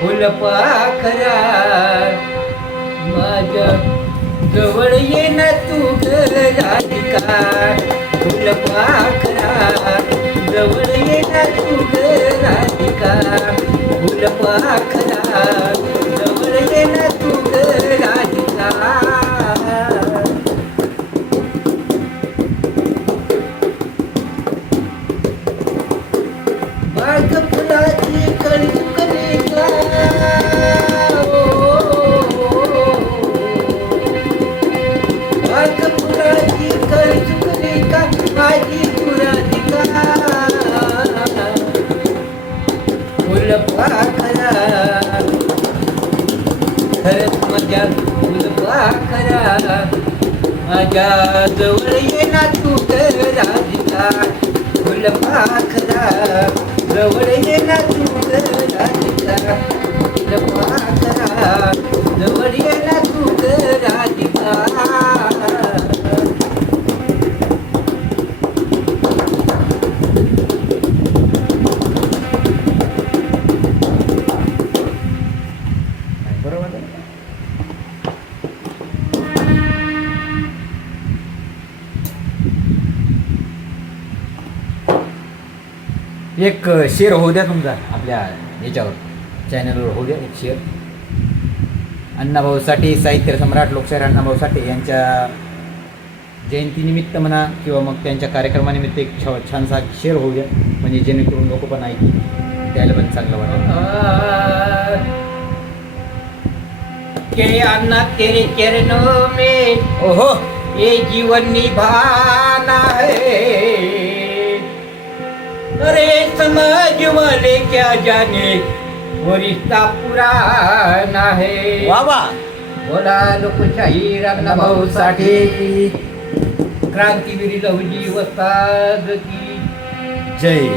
फुलपाखरा माझ्या जवळ ये ना तू ग राधिका. फुलपाखरा जवळ ये ना तू ग राधिका. फुलपाखरा जवळ ये ना तू ग राधिका. बाग फुलाची कळी चुकली का. बाग फुलाची कळी चुकली का माझी तू राधिका. फुलपाखरा खरंच माझ्या फुलपाखरा माझ्या जवळ ये ना तू ग राधिका. फुलपाखरा जवळ ये ना तू ग राधिका. फुलपाखरा जवळ ये ना तू ग राधिका. बरोबर आहे. एक शेअर होऊ द्या तुमचा आपल्या याच्यावर चॅनलवर होऊ द्या एक शेअर. अण्णाभाऊसाठी साहित्य सम्राट लोकशाहीर अण्णाभाऊ साठे यांच्या जयंतीनिमित्त म्हणा किंवा मग त्यांच्या कार्यक्रमानिमित्त एक छानसा शेअर होऊ द्या, म्हणजे जेणेकरून लोक पण ऐकतील, त्याला पण चांगलं वाटेल. के अन्ना तेरे चरणों में ओहो ये जीवन निभाना है. अरे समझ वाले क्या जाने वो रिश्ता पुराना है. वाह बोला लोकशाहीर अण्णाभाऊ साठे, क्रांतीवीर लहुजी वस्ताद की जय.